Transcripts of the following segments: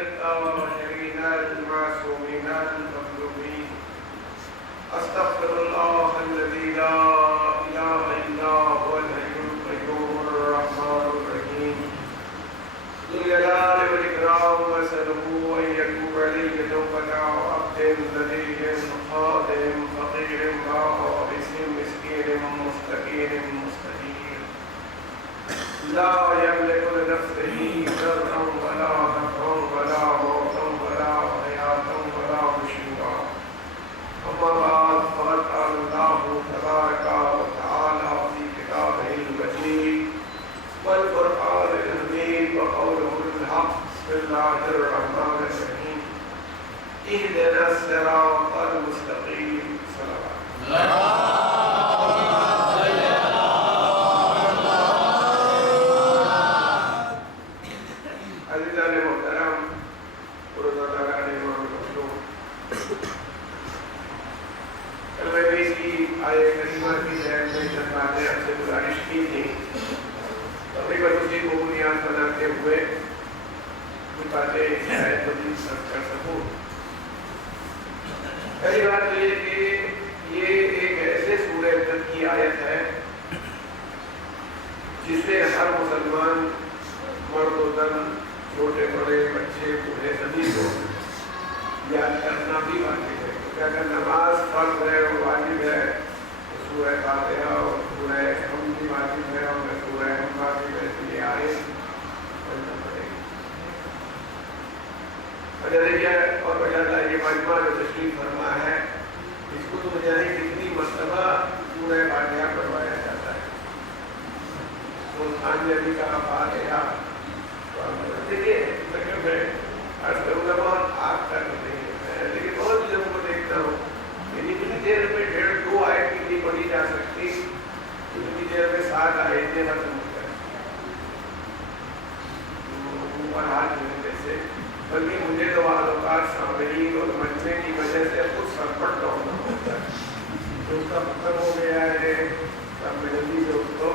المهاجرين المعصومين المظلومين أستغفر الله الذي لا إله إلا هو الحي القيوم الرحمن الرحيم ذو الجلال والإكرام وأسأله أن يتوب علي توبة عبد ذليل خادم فقير بائس مسكين مستكين مستهين لا يملك لنفسه ضرا ولا نفعا ولا موتا ولا حياة ولا نشورا أما بعد فقد قال الله تبارك وتعالى في كتابه المجيد والقرآن الحميد وقوله الحق بسم الله الرحمن الرحيم اهدنا الصراط المستقيم صلوات پہلی بات تو یہ کہ یہ ایک ایسے سورہ کی آیت ہے جس سے ہر مسلمان مرد و زن چھوٹے بڑے بچے بوڑھے سبھی کو یاد کرنا بھی واجب ہے، کیونکہ اگر نماز فرض ہے اور واجب ہے تو سورہ فاتحہ اور سورہ ہم بھی واجب ہے اور سورہ ہم واجب ہے، تو یہ آیت پڑھنا پڑے گی۔ اور وجہ یہ مجمع جو تشریف فرما ہے اس کو تو جانے کتنی مرتبہ سورہ فاتحہ پڑھوایا جاتا ہے۔ سلطان نے بھی کہا فاتحہ، دیکھیے میں عرض کروں گا بہت آپ کا نہیں ہے، لیکن بہت چیزوں کو دیکھتا ہوں کہ جتنی دیر میں 1.5-2 آیت کی نہیں پڑھی جا سکتی اتنی دیر میں 7 آیتیں ختم ہو جائیں اوپر ہاتھ ملنے سے، بلکہ مجھے تو بعض اوقات سامعین اور مجمع کی وجہ سے خود سرپٹ ہونا ہوتا ہے جو اس کا ختم ہو گیا ہے سب میں جلدی سے اس کو،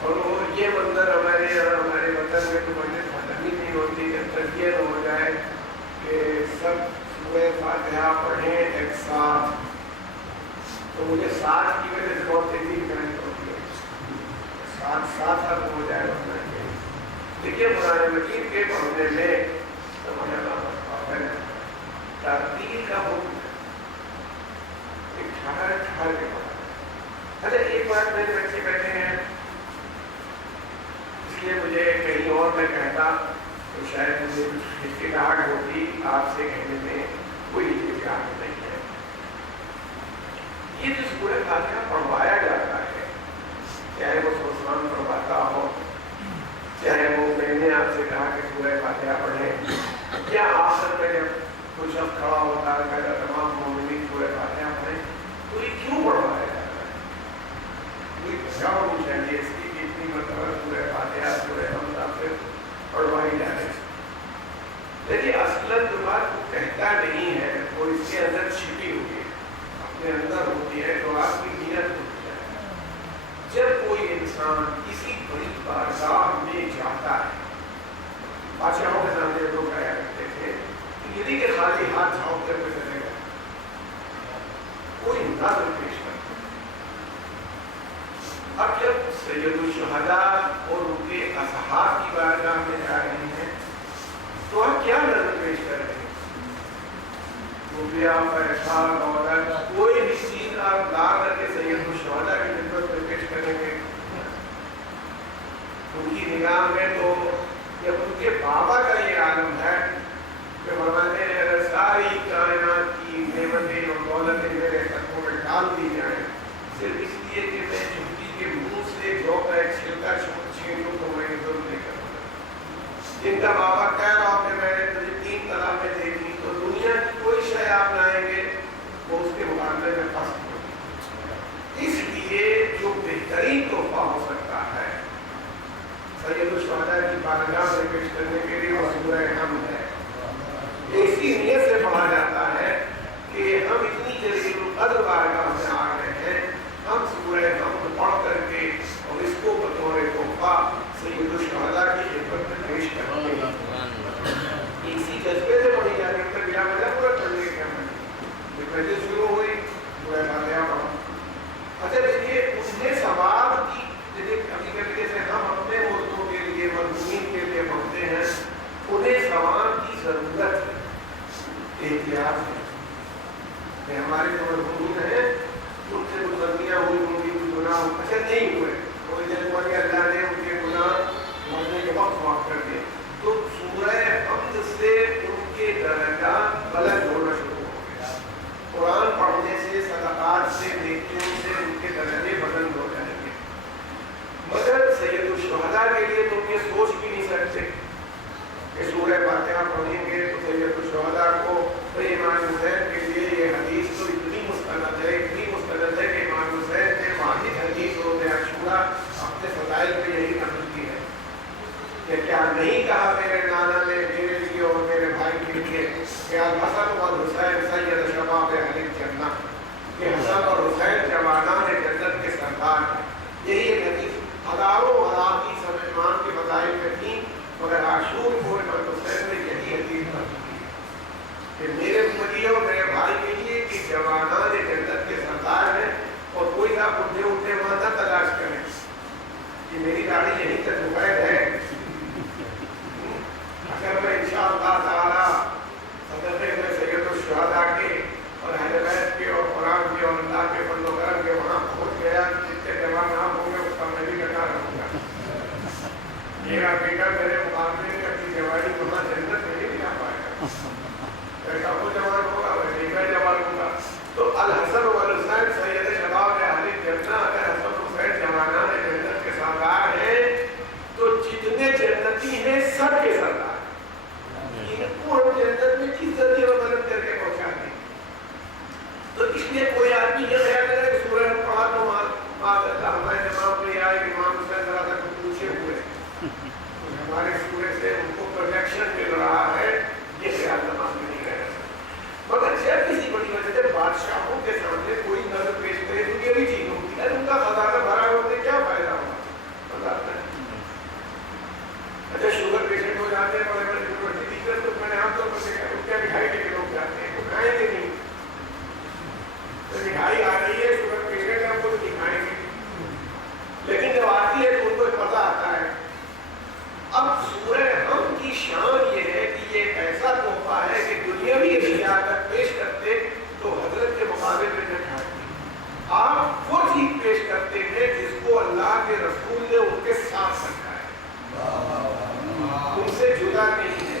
اور وہ یہ منظر ہمارے یہاں ہمارے وطن میں تو مجھے ختم ہی نہیں ہوتی جب تک یہ نہ ہو جائے کہ سب سورہ فاتحہ پڑھیں ایک ساتھ، تو مجھے ساتھ کی وجہ سے بہت تیزی کرنی پڑتی ہے، ساتھ ختم ہو جائے ورنہ کہ دیکھیے قرآن مجید کے پڑھنے میں ترتیل کا حکم ہے، ٹھہر کے پڑھا۔ اچھا ایک بات میرے بچے کہتے ہیں اس لیے مجھے کہیں اور میں کہتا تو شاید مجھے ہچکچاہٹ ہوتی، آپ سے کہنے میں کوئی ہچکچاہٹ نہیں ہے۔ یہ جو سورہ فاتحہ پڑھوایا جاتا ہے، چاہے وہ سلطان پڑھواتا ہو، چاہے وہ میں نے آپ سے کہا کہ سورہ فاتحہ پڑھیں، کیا آخر میں جب کوئی شخص کھڑا ہوتا ہے کہتا تمام مومنین سورہ فاتحہ پڑھیں، تو یہ کیوں پڑھوایا جاتا ہے؟ کوئی وجہ ہونی چاہیے اس کی کہ اتنی مرتبہ سورہ فاتحہ سورہ حمد سے پڑھوائی جا رہی ہے۔ لیکن اصلاً جو بات وہ کہتا نہیں ہے وہ اس کے اندر چھپی ہوئی ہے، اپنے اندر ہوتی ہے، تو آپ کی نیت ہوتی ہے۔ جب کوئی انسان کسی بڑی بارگاہ میں جاتا ہے، بادشاہوں کے سامنے لوگ آیا کرتے تھے کہ یدی کے خالی ہاتھ جھاؤ کر کے چلے گا، کوئی نظر پیش کرتا۔ اب جب سید الشہداء اور ان کے اصحاب کی بارگاہ میں جا رہے ہیں تو آپ کیا نظر پیش کر رہے ہیں؟ روپیہ پیسہ دولت کوئی بھی چیز آپ لا کر کے سید الشہداء کی خدمت میں پیش کریں گے؟ ان کی نگاہ میں تو جب ان کے بابا کا یہ عالم ہے کہ فرماتے ہیں اگر ساری کائنات کی نعمتیں اور دولتیں میرے قدموں میں ڈال دی جائیں صرف اس لیے کہ میں چمکی کے منہ سے جو کا ایک چھلکا چھین لوں تو میں ظلم نہیں کروں گا۔ جن کا بابا کہہ رہا ہو کہ میں نے تجھے 3 طلاقیں دے دی تو دنیا کی کوئی شے آپ لائیں گے وہ اس کے مقابلے میں پست ہوگی۔ اس لیے جو بہترین تحفہ ہو سکتا ہے سید الشہداء کی بارگاہ میں پیش کرنے کے لیے جذبے سے پڑھی جا رہی ہے، بلا وجہ پورا پڑھنے کے کیا معنی؟ پہلے شروع ہوئی سورہ فاتحہ پڑھا. اچھا دیکھیے اس نے ثواب کی، کبھی کبھی جیسے ہم اپنے مردوں کے لیے مظلومین کے لیے پڑھتے ہیں، انہیں ثواب کی ضرورت ہے، احتیاط ہے کہ ہمارے جو مظلومین ہیں ان سے کچھ غلطیاں ہوئی ہوں گی، کچھ گناہ اچھا نہیں ہوئے، کوئی دن ہوا کہ اللہ نے ان کے گناہ مرنے کے وقت معاف کر دیے، تو سورہ حمد سے ان کے درجات بلند ہونا شروع ہو گیا. قرآن پڑھنے سے، صدقات سے، نیکیوں سے ان کے درجے بلند ہو جائیں گے. مگر سید الشہداء کے لیے تو یہ سوچ بھی نہیں سکتے کہ سورہ فاتحہ پڑھیں گے تو سید الشہداء کو امام حسین کے لیے یہ حدیث تو اتنی مستند ہے، اتنی مستند ہے کہ امام حسین نے واحد حدیث روز عاشورہ اپنے فضائل میں یہی نقل کی ہے کہ کیا نہیں کہا میرے نانا نے میرے لیے اور میرے بھائی کے لیے کہ الحسن والحسین سید شباب اہل الجنہ، کہ حسن اور حسین جوانان جنت کے سردار ہیں. یہی ایک حدیث ہزاروں حدیث امام کے فضائل میں تھی، مگر عاشور کو امام حسین نے یہی حدیث نقل کی کہ میرے امتی اور میرے بھائی کے لیے کہ جوانان جنت کے سردار ہیں، اور کوئی نہ بڈھے اٹھے وہاں نہ تلاش کریں کہ میری گاڑی یہیں تک مقید ہے. اگر میں انشاءاللہ تعالی صدقے میں سید الشہداء کے اور اہل بیت کے اور قرآن کے اور اللہ کے فضل و کرم کے وہاں پہنچ گیا، جتنے جوان نام ہوں گے اس کا میں بھی لگا رہوں گا. میرا بیٹا میرے مقابلے میں اپنی جوانی وہاں جنت میں نہیں آ پائے گا، لڑکا وہ جوان ہوگا ویسے ہی میں جوان ہوں گا. تو الحسن والحسین سید شباب اہل الجنہ، اگر حسن حسین جوانان جنت کے سردار ہیں تو جتنے جنتی ہیں سب کے سردار پورے جنت میں کس ذریعے مدد کر کے پہنچا دیں. تو اس لیے کوئی آدمی یہ خیال کرے کہ سورہ پڑھا تو معاذ اللہ ہمارے دماغ میں آئے کہ امام حسین ذرا تک پوچھے ہوئے ہمارے سورے سے ان کو پروٹیکشن مل رہا ہے، یہ خیال دماغ میں نہیں رہے. مگر جب کسی بڑی وجہ سے بادشاہوں کے سامنے کوئی نظر پیش کرے تو یہ بھی چیز ہوتی ہے ان کا خزانہ بھرا ہونے کیا فائدہ ہوگا. اچھا شوگر پیشنٹ ہو جاتے ہیں بڑے بڑے یونیورسٹی ٹیچر، تو میں نے عام طور پر دیکھا کیا دکھائی دے کے لوگ جاتے ہیں، وہ کھائیں گے نہیں. دکھائی آ رہی ہے شوگر پیشنٹ ہے ہم کو تو دکھائیں گے، لیکن جب آتی ہے تو ان کو مزہ آتا ہے. اب سورہ ہم کی شان یہ ہے کہ یہ ایک ایسا تحفہ ہے کہ دنیاوی اشیاء اگر پیش کرتے تو حضرت کے مقابلے میں نہ ٹھہرتی. آپ وہ چیز پیش کرتے ہیں جس کو اللہ کے رسول نے ان کے ساتھ رکھا ہے، ان سے جدا نہیں ہے.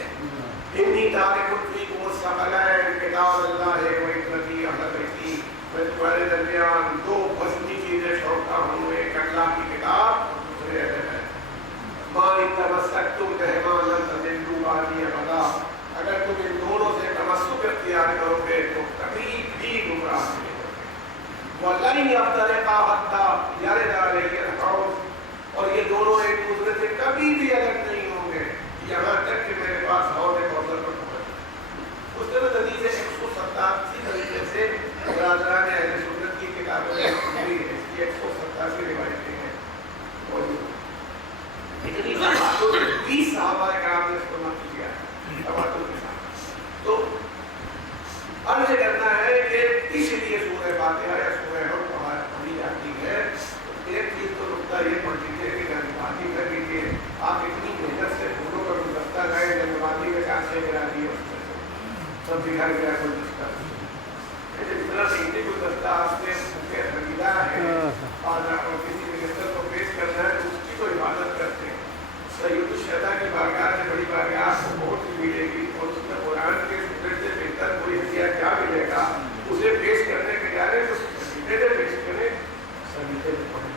انی تارک فیکم الثقلین کتاب اللہ وحکمتی اہل بیتی، میں تمہارے درمیان دو وزنی چیزیں چھوڑتا ہوں، ایک اللہ کی کتاب، دوسرے اہل بیت. ما ان تمسکتم بہما لن تضلوا بعدی ابدا، اگر تم ان دونوں سے تمسک اختیار کرو گے تو کبھی بھی گمراہ نہیں ہوگے. وَلَن يَفْتَرِقَا حَتَّىٰ يَرِدَ عَلَيْهِ الْحَوْض، اور یہ دونوں ایک دوسرے سے کبھی بھی الگ نہیں ہوں گے یہاں تک کہ میرے پاس حوض کوثر پر پہنچ. اس طرح حدیث 187 طریقے سے برادران اہل سنت کی کتابوں میں ملی ہے، اس کی 187 روایتیں ہیں موجود. اتنی باتوں سے 20 صحابہ کرام نے اس کو نقل کیا ہے باتوں کے ساتھ. تو عرض کرنا ہے کہ اس لیے سورہ فاتحہ یا سورہ حمد پڑھی جاتی ہے. ایک چیز تو نقطہ یہ پڑھ لیجیے کہ جنگبازی کر لیجیے. آپ اتنی محنت سے پھولوں کا گلدستہ گئے، جنگبازی میں کانسے گرا دیے، سب بگڑ گیا گلدستہ. اتنا قیمتی گلدستہ آپ نے خریدا ہے اور کسی منسٹر کو پیش کرنا ہے تو اس کی تو حفاظت کرتے ہیں. سید الشہداء کی بارگاہ سے بڑی بارگاہ آپ کو بہت سی ملے گی، اور اس میں قرآن کے سورے سے بہتر کوئی ہدیہ کیا ملے گا. اسے پیش کرنے کے جا رہے تو سمیتے سے پیش کریں، سمیتے سے پڑھیں.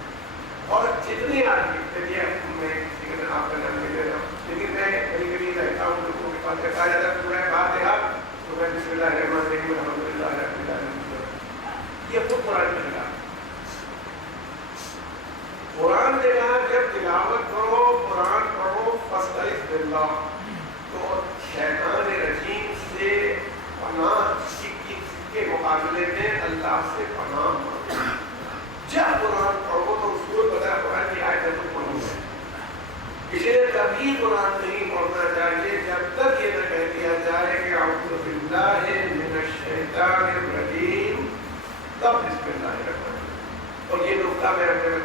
اور جتنے آدمی چلیے میں کسی کا آپ کا نام لے لے رہا ہوں، لیکن میں کبھی کبھی رہتا ہوں لوگوں کے پاس کہا جاتا ہے سورہ فاتحہ تو میں بسم اللہ الرحمن الرحیم الحمدللہ رب العالمین، یہ خود قرآن میں لگا. قرآن نے کہا جب تلاوت کرو، قرآن پڑھو، فاستعذ باللہ،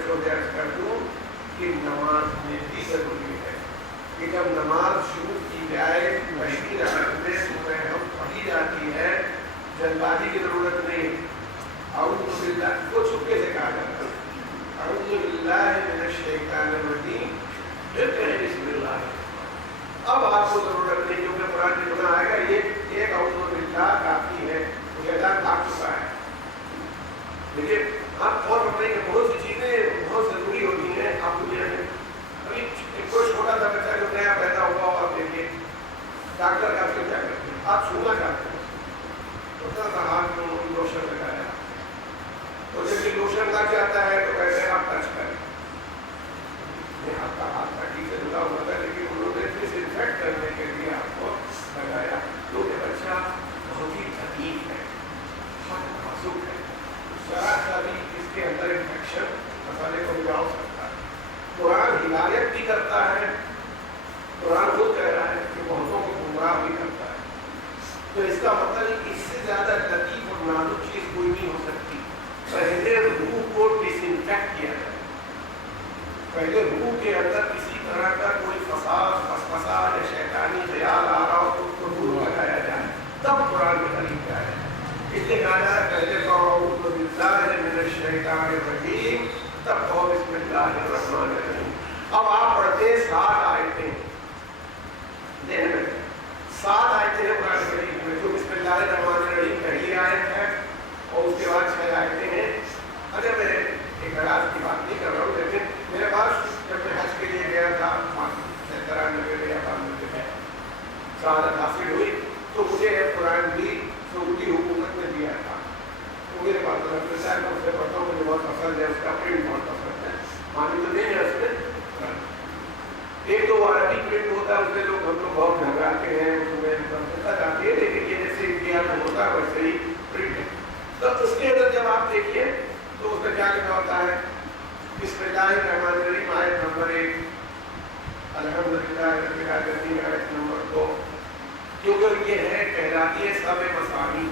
توجہ درج کر دوں کہ نماز میں بھی ضروری ہے کہ جب نماز شروع کی جائے پہلی رکعت میں سورہ ہم پڑھی جاتی ہے، جلد بازی کی ضرورت نہیں، اعوذ باللہ کو چھپکے سے کہا جاتا ہے، اعوذ باللہ من الشیطان الرجیم، پھر کہیں بسم اللہ۔ اب آپ کو ضرورت نہیں کیونکہ قرآن میں گناہ آئے گا، یہ ایک اعوذ باللہ کافی ہے، شیطان بھاگ چکا ہے۔ لیکن آپ اور بتائیں کہ بہت سی چیزیں بہت ضروری ہوتی ہیں آپ دنیا میں۔ ابھی کوئی چھوٹا سا بچہ جو نیا پیدا ہوا ہو، آپ دیکھیے ڈاکٹر کا کیا کرتے ہیں، آپ چھونا چاہتے ہیں چھوٹا سا ہاتھ میں لوشن لگایا، تو جب یہ لوشن لگ جاتا ہے تو کہتے ہیں آپ ٹچ کریں، آپ کا ہاتھ پٹی سے جڑا ہوا تھا لیکن انہوں نے ڈس انفیکٹ کرنے کے لیے آپ کو لگایا، کیونکہ بچہ بہت ہی تکلیف ہے، بہت نازک ہے، ذرا سا بھی اس کے اندر انفیکشن مسئلے کو بگاڑ سکتا ہے۔ قرآن ہدایت بھی کرتا ہے، قرآن خود کہہ رہا ہے کہ بہتوں کو گمراہ بھی کرتا ہے، تو اس کا مطلب اس سے زیادہ لطیف اور نازک چیز کوئی نہیں ہو سکتی۔ پہلے روح کو ڈس انفیکٹ کیا جائے، پہلے روح کے اندر کسی طرح کا کوئی فساد فسفسا یا شیطانی خیال آ رہا ہو تو اس کو دور لگایا جائے، تب قرآن کے قریب جائے۔ اس لیے کہا جائے پہلے تو اعوذ باللہ من الشیطان الرجیم، تب کہو بسم اللہ الرحمن الرحیم۔ اب آپ پڑھتے 7 آیتیں، ذہن میں 7 آیتیں ہیں قرآن کریم میں، جو بسم اللہ الرحمن الرحیم پہلی آیت ہے اور اس کے بعد 6 آیتیں ہیں۔ اگر میں ایک اعراض کی بات نہیں کر رہا ہوں، لیکن میرے پاس جب میں حج کے لیے گیا تھا 93 میں یا 92 میں شہادت حاصل ہوئی تو مجھے قرآن بھی سعودی حکومت نے دیا تھا، تو میرے پاس ہے، میں اس سے پڑھتا ہوں، مجھے بہت پسند ہے، اس کا پرنٹ بہت پسند ہے، مانی تو نہیں ہے اس میں ایک تو عربی پرنٹ ہوتا ہے، اس میں لوگ ہم لوگ بہت گھبراتے ہیں، اس میں پتہ جاتی ہے، لیکن یہ جیسے انڈیا میں ہوتا ہے ویسے ہی پرنٹ ہے۔ تو اس کے اندر جب آپ دیکھیے تو اس میں کیا لکھا ہوتا ہے، بسم اللہ الرحمن الرحیم آیت نمبر 1، الحمدللہ رب العالمین آیت نمبر 2، کیونکہ یہ ہے کہلاتی ہے سب مسانی،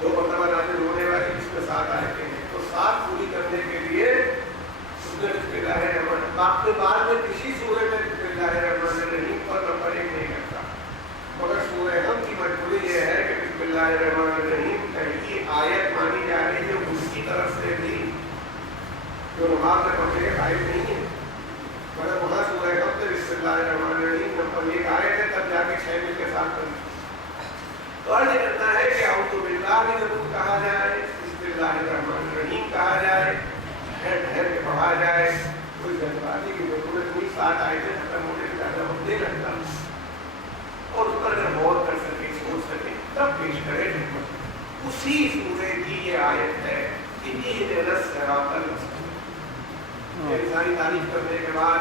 2 مرتبہ نازل ہونے والی، جس میں 7 آیتیں ہیں، تو 7 پوری کرنے کے لیے اس نے بسم اللہ الرحمن، آپ کے بعد میں کسی سورے میں بسم اللہ الرحمن الرحیم پر نمبر 1 نہیں کرتا، مگر سورہ ہم کی مجبوری یہ ہے کہ بسم اللہ الرحمن الرحیم پہلی آیت مانی جا رہی ہے اس کی طرف سے بھی، جو نماز میں پڑھنے کے قائل نہیں ہے، مگر وہاں سورہ ہم سے بسم اللہ الرحمن الرحیم نمبر 1 آیت ہے، تب جا کے 6 مل کے ساتھ کریں۔ تو عرض کرنا ہے کہ اعوذ باللہ بھی ضرور کہا جائے، بسم اللہ الرحمن الرحیم کہا جائے، ٹھہر کے پڑھا جائے، کوئی جلد بازی کی ضرورت نہیں، 7 آیتیں ختم ہونے سے زیادہ وقت نہیں لگتا، اور اس پر اگر غور کر سکے سوچ سکے تب پیش کرے۔ اسی سورے کی یہ آیت ہے کہ اہدنا الصراط المستقیم۔ انسانی تعریف کرنے کے بعد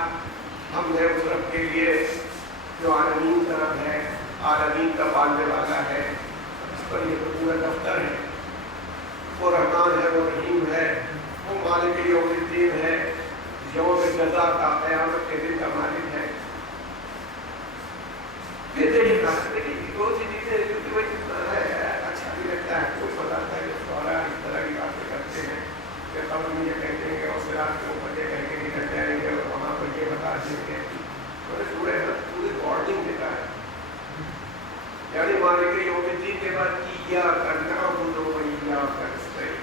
ہم نے اس رب کے لیے جو عالمین کا رب ہے، عالمین کا پالنے والا ہے، اس پر یہ تو پورا دفتر ہے، وہ رحمان ہے، وہ رحیم ہے، وہ مالک یوم الدین ہے، یوم جزا کا، قیامت کے دن کا مالک ہے۔ پھر دیکھیے بہت سی چیزیں کیونکہ وہ اچھا بھی لگتا ہے، کوئی بتاتا ہے کہ سوالات اس طرح کی باتیں کرتے ہیں کہ قبر میں یہ کہتے ہیں کہ اور سرات کے اوپر یہ کہہ کے نکل جائیں گے اور وہاں پر یہ بتا دیں گے، سورہ حج پوری وارننگ دیتا ہے، یعنی مالک یوم الدین کے بعد ایاک نعبد و ایاک نستعین،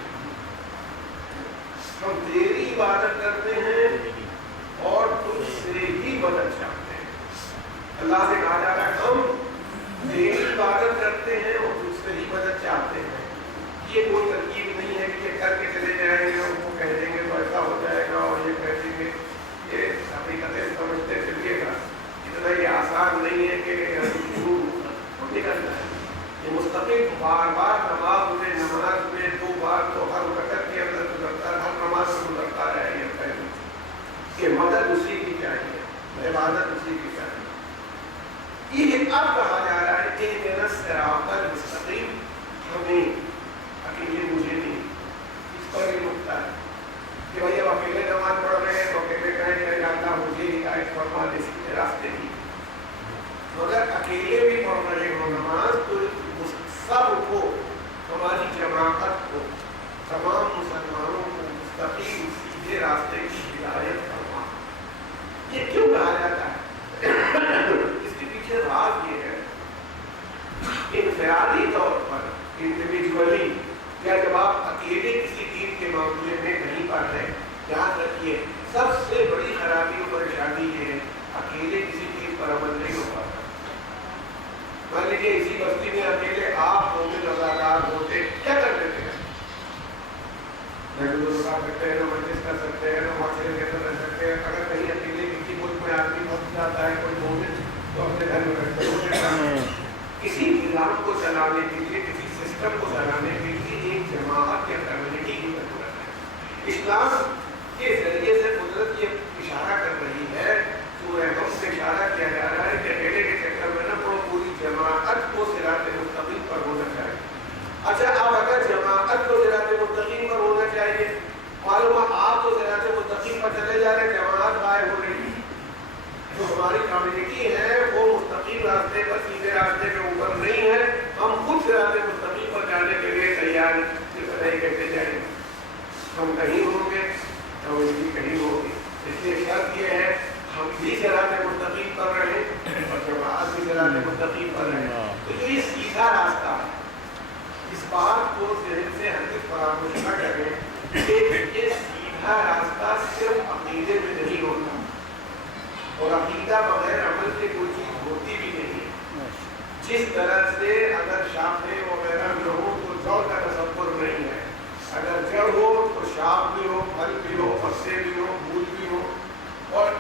ہم تیری عبادت کرتے ہیں اور تجھ سے ہی مدد چاہتے ہیں۔ اللہ سے کہا جا رہا ہے ہم تیری عبادت کرتے ہیں اور تجھ سے ہی مدد چاہتے ہیں۔ یہ کوئی ترکیب نہیں ہے کہ یہ کر کے چلے جائیں گے اور وہ کہہ دیں گے تو ایسا ہو جائے گا اور یہ کہہ دیں گے، یہ حقیقتیں سمجھتے چلیے گا، اتنا یہ آسان نہیں ہے کہ نکلنا ہے، یہ مستقل بار بار نماز میں 2 بار تو ہر رکعت کے اندر گزرتا ہے، ہر نماز میں گزرتا رہے یہ پہلے کہ مدد اسی کی چاہیے، عبادت اسی کی چاہیے۔ یہ اب کہا جا رہا ہے کہ اہدنا الصراط المستقیم، ہمیں اکیلے مجھے نہیں، اس پر یہ نکتا ہے کہ بھائی اب اکیلے نماز پڑھ رہے ہیں تو اکیلے کہیں کہ اللہ مجھے ہدایت فرما دے سیدھے راستے کی، مگر اکیلے بھی پڑھ رہے ہو نماز تو سب کو، ہماری جماعت کو، تمام مسلمانوں کو مستقیم سیدھے راستے کی انفرادی طور پر انڈیویجولی، یا جب آپ اکیلے کسی دین کے معاملے میں کہیں پر ہیں، یاد رکھیے سب سے بڑی خرابی اور پریشانی یہ ہے اکیلے کسی چیز پر عمل نہیں ہو پاتا۔ مان لیجیے اسی بستی میں اکیلے آپ مومن رضاکار ہوتے، کیا کر لیتے ہیں؟ نہ گلو کر سکتے ہیں، نہ مجلس کر سکتے ہیں، نہ معاشرے کے اندر رہ سکتے ہیں۔ اگر کہیں اکیلے کسی ملک میں آدمی پہنچ جاتا ہے کوئی مومن، تو اپنے گھر میں رہتے ہیں۔ کسی نظام کو چلانے کے لیے، کسی سسٹم کو چلانے کے لیے ایک جماعت یا کمیونٹی کی ضرورت ہے۔ اسلام کے ذریعے سے قدرت یہ اشارہ کر رہی ہے، سورہ حم سے اشارہ کیا جا رہا ہے کہ اکیلے کے چکر میں نہ پڑو، پوری جماعت کو صراط مستقیم پر ہونا چاہیے۔ اچھا اب اگر جماعت کو صراط مستقیم پر ہونا چاہیے، معلوم ہے آپ تو صراط مستقیم پر چلے جا رہے ہیں، جماعت غائب ہو رہی ہے۔ جو ہماری کمیونٹی ہے وہ مستقیم راستے پر، سیدھے راستے کے اوپر نہیں ہے، ہم خود صراط مستقیم پر جانے کے لیے تیار ہیں۔ صرف نہیں کہتے جائیں گے ہم کہیں ہوں گے، کمیونٹی کہیں ہوگی۔ اس لیے شرط یہ ہے ہم بھی صراط مستقیم پر رہیں اور جماعت بھی صراط مستقیم پر رہیں۔ تو یہ سیدھا راستہ ہے، اس بات کو ذہن سے ہرگز فراموش نہ کریں کہ یہ سیدھا راستہ صرف عقیدے میں نہیں ہوتا، اور عقیدہ بغیر عمل کے کوئی چیز ہوتی بھی نہیں ہے۔ جس طرح سے اگر شاخیں وغیرہ نہ ہو تو جڑ کا تصور نہیں ہے، اگر جڑ ہو تو شاخ بھی ہو، پھل بھی ہو، پتے بھی ہو، پھول بھی ہو، اور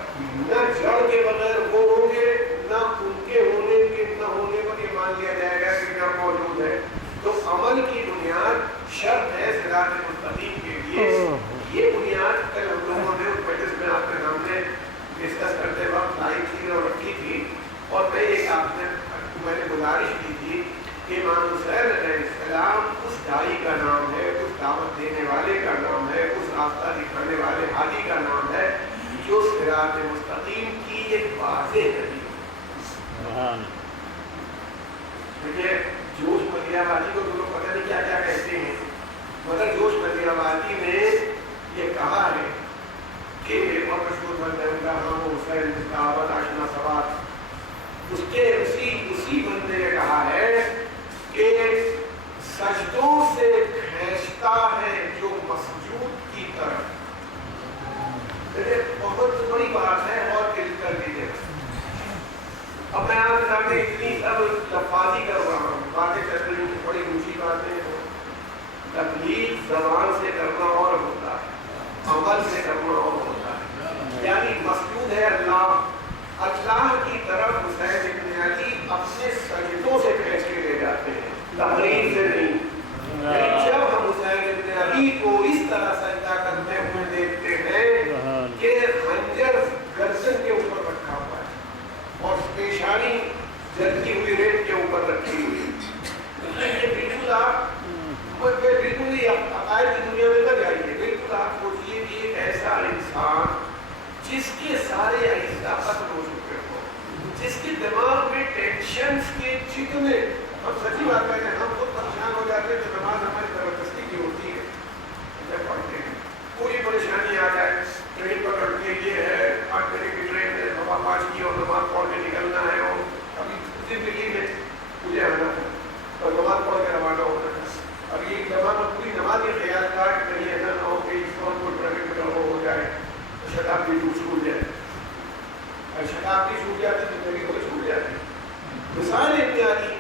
نہ جڑ کے بغیر وہ ہوں گے، نہ ان کے ہونے کے نہ ہونے پر یہ مان لیا جائے گا کہ جڑ موجود ہے۔ تو عمل کی بنیاد شرط ہے صراط مستقیم کے لیے۔ یہ بنیاد کل ہم لوگوں نے اس مجلس میں آپ کے سامنے ڈسکس کرتے وقت لائی تھی اور رکھی تھی، اور میں ایک آپ میں نے گزارش کی تھی کہ امام حسین علیہ السلام اس داعی کا نام ہے، اس دعوت دینے والے کا نام ہے، اس راستہ دکھانے والے ہادی کا نام ہے جو صراط مستقیم کی ایک واضح دلیل ہے۔ دیکھیے جوش ملیح آبادی کو تو لوگ پتہ نہیں کیا کیا کہتے ہیں، مگر جوش ملیح آبادی نے یہ کہا ہے کہ اور مشہور بندہ ہم حسین دعوت آشنا سوات، اس کے اسی بندے نے کہا ہے کہ سجدوں سے کھینچتا ہے جو مسجود کی طرف۔ بہت بڑی بات ہے اور دل کر دیجیے۔ اب میں آپ کے سامنے اتنی سب لفاظی کر رہا ہوں، باتیں کر رہی ہوں، بڑی اونچی باتیں ہیں۔ تبلیغ زبان سے کرنا اور ہوتا ہے، عمل سے کرنا اور ہوتا ہے۔ یعنی مسجود ہے اللہ، اللہ کی طرف حسین ابن علی اپنے سجدوں سے کھینچ کے لے جاتے ہیں، تقریر سے نہیں۔ جب ہم حسین ابن علی کو اس طرح سجدہ کرتے ہوئے دیکھتے ہیں کہ خنجر گردن کے اوپر رکھا ہوا ہے اور پیشانی جلتی ہوئی ریت کے اوپر رکھی ہوئی، یہ بالکل آپ بالکل ہی عقائد کی دنیا میں نہ جائیے۔ بالکل آپ سوچیے کہ ایک ایسا انسان جس کے سارے اجزاء ختم ہو چکے ہو، جس کے دماغ میں ٹینشنز کے جتنے، ہم سچی بات کہتے ہیں ہم خود پریشان ہو جاتے ہیں تو نماز ہماری زبردستی کی ہوتی ہے، جب پڑھتے ہیں کوئی پریشانی آ جائے، ٹرین پکڑ کے یہ ہے 8 بجے کی ٹرین ہے، 5:15 کی اور نماز پڑھ کے نکلنا ہے، اور ابھی زندگی میں مجھے آنا تھا اور نماز پڑھ کے روانہ ہونا تھا۔ اب یہ زمانہ پوری نماز یہ خیال تھا کہ کہیں ایسا نہ ہو کہ اس وقت کوئی ٹریفک میں ہو جائے، شتابدی چھوٹ جائے، اور شتابدی چھوٹ جاتی تو زندگی کو چھوٹ جاتی۔ مثال ابن علی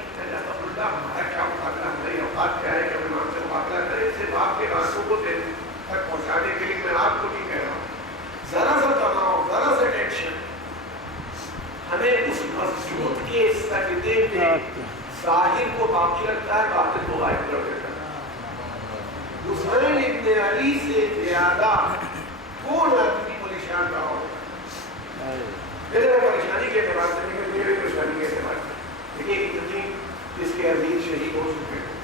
اللہ ہمارا کیا مقابلہ، ہماری اوقات کیا ہے کہ ہم امام سے مقابلہ کریں، صرف آپ کے باتوں کو دل تک پہنچانے کے لیے میں آپ کو نہیں کہہ رہا ہوں۔ ذرا سا تناؤ، ذرا سا ٹینشن ہمیں اس مسجود کے سجدے میں ظاہر کو باقی رکھتا ہے، باطن کو غائب کر دیتا ہے۔ حسین ابن علی سے زیادہ کون آدمی پریشان رہا ہوگا؟ میرے پریشانی کے اعتبار سے نہیں، میری پریشانی کے اعتبار سے دیکھیے اتنی جس کے عزیز شہید ہو چکے ہیں۔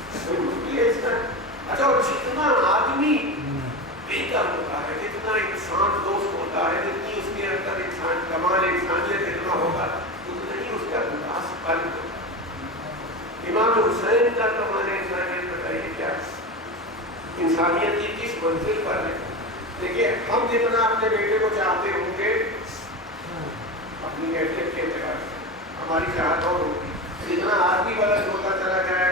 اچھا جتنا آدمی بہتر ہوتا ہے، جتنا انسان دوست ہوتا ہے، جتنی اس کے اندر انسان کمال انسانیت جتنا ہوگا اتنا ہی اس کا انداز قلب ہوگا۔ امام حسین کا کمال انسانیت بتائیے کیا انسانیت کی کس منزل پر ہے؟ دیکھیے ہم جتنا اپنے بیٹے کو چاہتے ہوں گے اپنی کیفیت کے اعتبار سے ہماری چاہت اور ہوگی، جتنا آدمی غلط ہوتا چلا جائے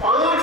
5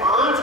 5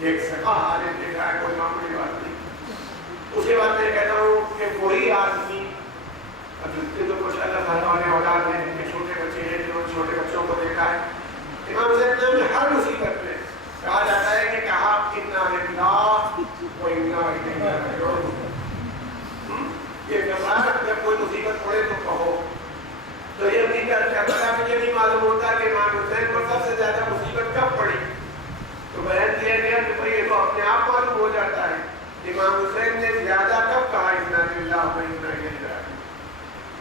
ایک سکا عالم دیکھ رہا ہے، کوئی معمولی بات نہیں. اس کے بعد میں کہتا ہوں کہ کوئی آدمی اب جتنے تو کچھ اللہ تعالیٰ نے اولاد ہیں جن کے چھوٹے بچے ہیں جنہوں نے چھوٹے بچوں کو دیکھا ہے، امام حسین نے ہر مصیبت میں کہا جاتا ہے کہ کہا انا للہ و انا الیہ راجعون. یہ جب کوئی مصیبت پڑے تو کہو. تو یہ نہیں کرتا، مجھے نہیں معلوم ہوتا کہ امام حسین کو سب سے زیادہ مصیبت کب پڑی. تو بیان دیا گیا کہ بھائی یہ تو اپنے آپ معلوم ہو جاتا ہے. امام حسین نے زیادہ کب کہا انا للہ و انا الیہ راجعون؟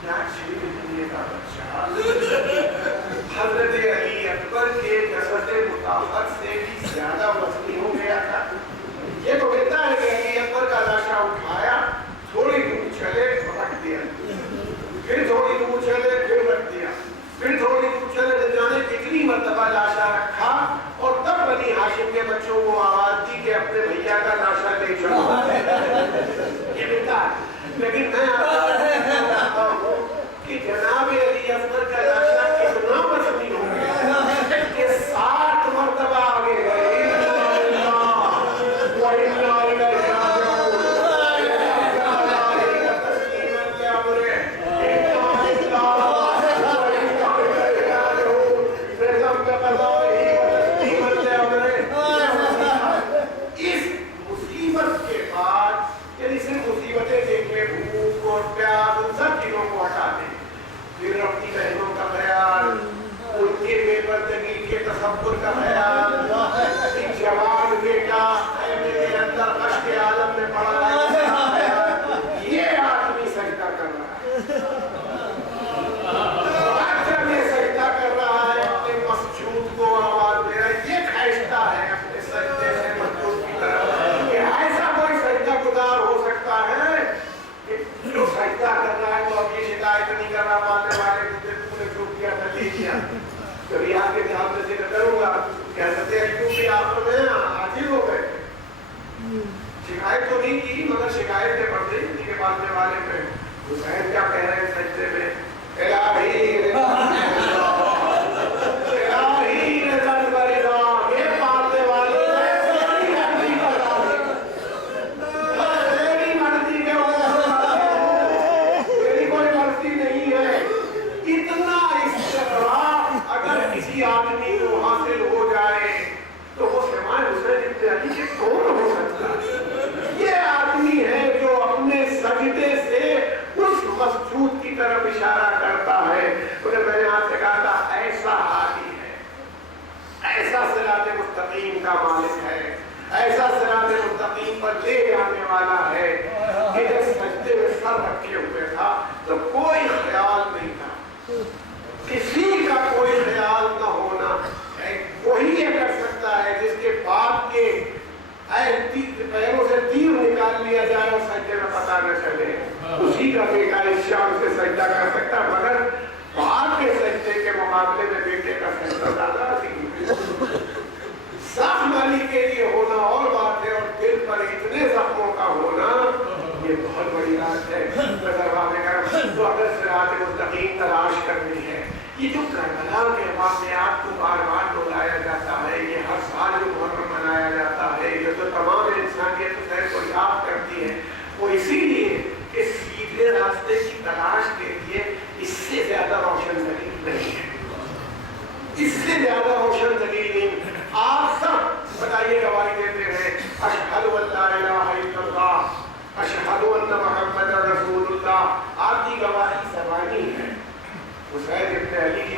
کیا چھین لیے کا بادشاہ حضرت علی اکبر کے جسد مطابق سے بھی زیادہ وزنی ہو گیا تھا. یہ تو کہتا ہے کہ علی اکبر کا لاشا اٹھایا، تھوڑی دور چلے رکھ دیا، پھر تھوڑی دور چلے پھر رکھ دیا، پھر تھوڑی دور چلے نہ جانے کتنی مرتبہ لاشا رکھا، اور تب بنی ہاشم کے بچوں کو آواز دی کہ اپنے بھیا کا لاشا لے چلو. یہ کہتا ہے. لیکن میں آپ کو کہ جناب علی اکبر کا لاشا کتنا وزنی ہو گیا کہ 60 مرتبہ آگے گئے. تصور کا خیال، ایک جوان بیٹا میرے اندر عشق عالم میں پڑا ہے، یہ آدمی سجدہ کر رہا ہے. جب یہ سجدہ کر رہا ہے اپنے مسجود کو آواز دے رہا ہے، یہ کھینچتا ہے اپنے سجدے سے مسجود کی طرف. کہ ایسا کوئی سجدہ گزار ہو سکتا ہے کہ جو سجدہ کر رہا ہے تو اب یہ شکایت نہیں کر رہا ماننے والے تم نے جو کیا تھا لے کیا. کبھی آپ کے جہاں میں ذکر کروں گا کہ حضرت ایوب بھی آپ میں عاجز ہو گئے. شکایت تو نہیں کی مگر شکایت کے پڑھتے ان کے پالنے والے میں حسین کیا کہہ رہے ہیں سجدے میں، الہی رضا برضا، یہ پالنے والے میری مرضی کے میری کوئی مرضی نہیں ہے. اتنا استقرار اگر کسی آدمی کو حاصل ہو جائے تو وہ امام حسین ابن علی سے کون ہو سکتا ہے؟ یہ آدمی ہے جو اپنے سجدے سے اس مسجود کی طرف اشارہ کرتا ہے. مگر میں نے آپ سے کہا تھا ایسا حالی ہے، ایسا صراط مستقیم کا مالک ہے، ایسا صراط مستقیم پر لے جانے والا ہے کہ جب سجدے میں سر رکھے ہوئے تھا تو کوئی خیال نہیں تھا، کسی کا کوئی خیال نہ ہونا. وہی یہ کر سکتا ہے جس کے باپ کے پیروں سے تیر نکال لیا جائے اور سجدے میں پتہ نہ چلے، اسی کا بیٹا اس شان سے سجدہ کر سکتا. مگر باپ کے سجدے کے مقابلے میں بیٹے کا سجدہ زیادہ عظیم ہے. زخم علی کے لیے ہونا اور بات ہے، اور دل پر اتنے زخموں کا ہونا یہ بہت بڑی بات ہے. تو اگر صراط مستقیم تلاش کرنی ہے، یہ جو کربلا کے واقعات کو بار بار دہرایا جاتا ہے، یہ ہر سال جو محرم منایا جاتا ہے، یہ تو تمام انسانیت خیر کو یاد کرتی ہے، وہ اسی لیے کہ سیدھے راستے کی تلاش کے لیے اس سے زیادہ روشن دلیل نہیں ہے، اس سے زیادہ روشن دلیل نہیں. آپ سب بتائیے گواہی دیتے ہیں اشہد ان لا الہ الا اللہ، اشہد ان محمد رسول اللہ. آپ کی گواہی زبانی ہے، حسین ابن علی کی